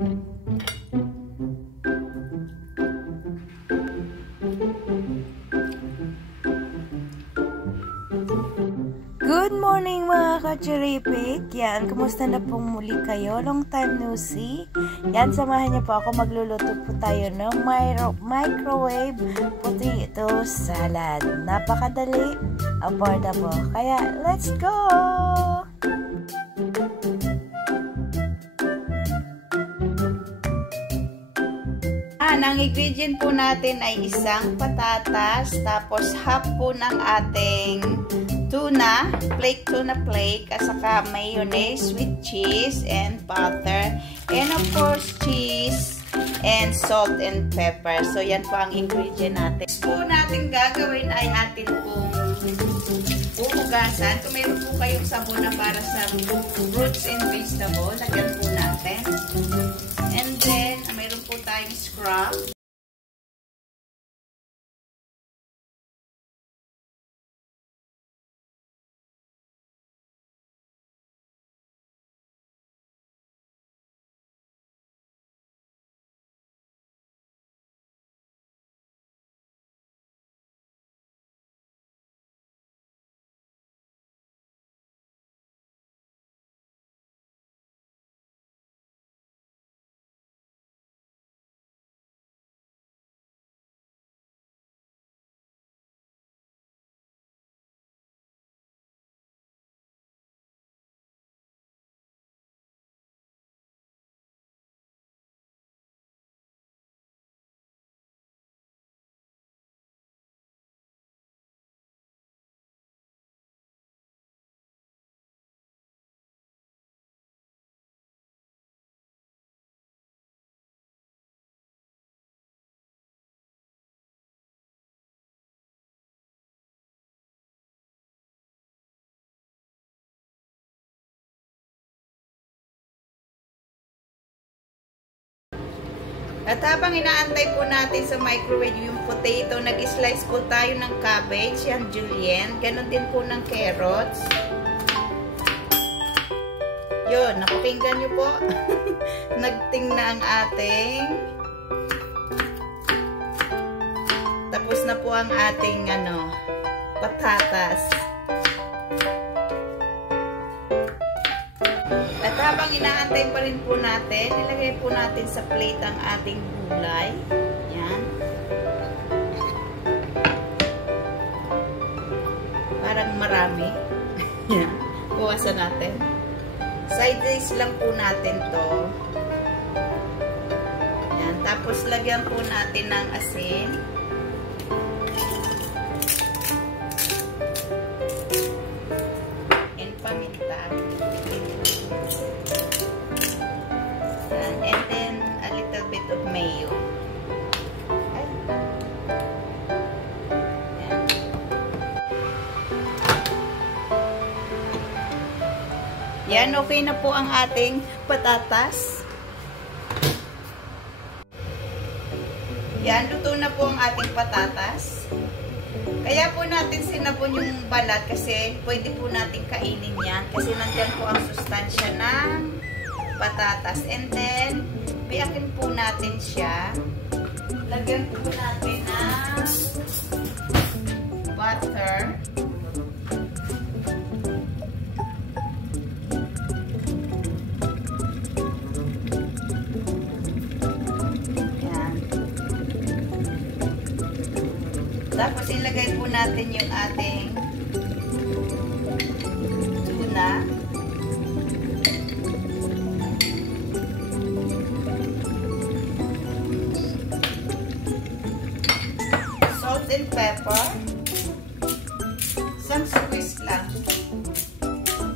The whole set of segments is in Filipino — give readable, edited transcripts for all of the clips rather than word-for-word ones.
Good morning mga ka-cheripik. Yan, kumusta na pong muli kayo? Long time no see. Yan, samahan niyo po ako. Magluluto po tayo ng microwave potato salad. Napakadali, affordable. Kaya, let's go! Ang ingredient po natin ay isang patatas, tapos half po ng ating tuna, flake, at saka mayonnaise with cheese and butter, and of course cheese and salt and pepper. So yan po ang ingredient natin. Next po natin gagawin ay atin pong huhugasan. Kung mayroon po kayong sabon na para sa fruits and vegetables, lagyan po natin. And then, mayroon po tayong scrub. At habang inaantay po natin sa microwave yung potato, nag-slice po tayo ng cabbage, yan julienne, ganun din po ng carrots. Yun, napakinggan nyo po. Nagting na ang ating, tapos na po ang ating patatas. At habang inaantay pa rin po natin, ilagay po natin sa plate ang ating gulay. Yan. Parang marami. Yan. Buwasan natin. Side dish lang po natin to. Yan. Tapos lagyan po natin ng asin. And paminta. And then a little bit of mayo. Yan, okay na po ang ating patatas. Yan, luto na po ang ating patatas. Kaya po natin sinabon yung balat kasi pwede po natin kainin yan. Kasi nandyan po ang sustansya ng patatas. And then, biyakin po natin siya. Lagyan po natin ng butter. Yan. Tapos, ilagay po natin yung ating tuna. And pepper. Isang squeeze lang.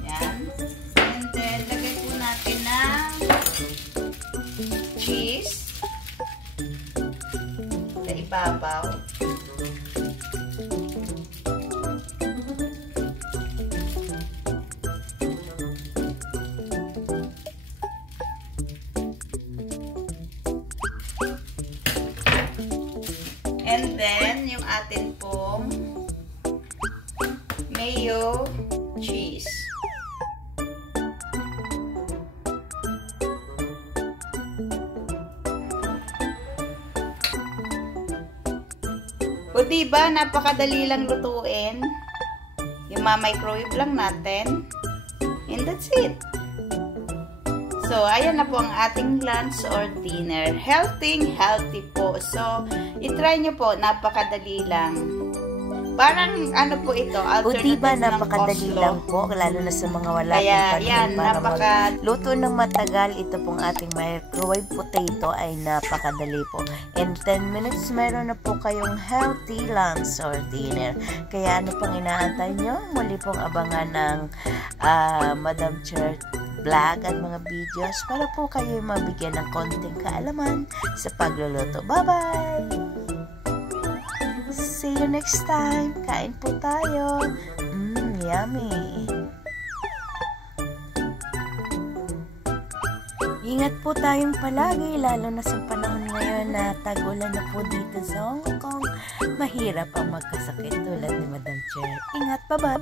Yan. And then, lagay po natin ng cheese sa ibabaw. And then, yung atin pong mayo cheese. O diba, napakadali lang lutuin. Yung microwave lang natin. And that's it. So, ayan na po ang ating lunch or dinner. Healthy po. So, itry nyo po. Napakadali lang. Parang ano po ito, alternative diba, ng napakadali coleslaw. lang po, lalo na sa mga wala Kaya, pong panahon yan, para magluto ng matagal. Ito pong ating microwave potato ay napakadali po. In 10 minutes, meron na po kayong healthy lunch or dinner. Kaya ano pang inaantay nyo? Muli pong abangan ng Madam Chair vlog at mga videos para po kayo mabigyan ng konting kaalaman sa pagluluto. Bye-bye! See you next time. Kain po tayo. Yummy. Ingat po tayong palagi, lalo na sa panahon ngayon na tag-ulan na po dito sa Hong Kong. Mahirap ang magkasakit tulad ni Madam Chair. Ingat, bye-bye.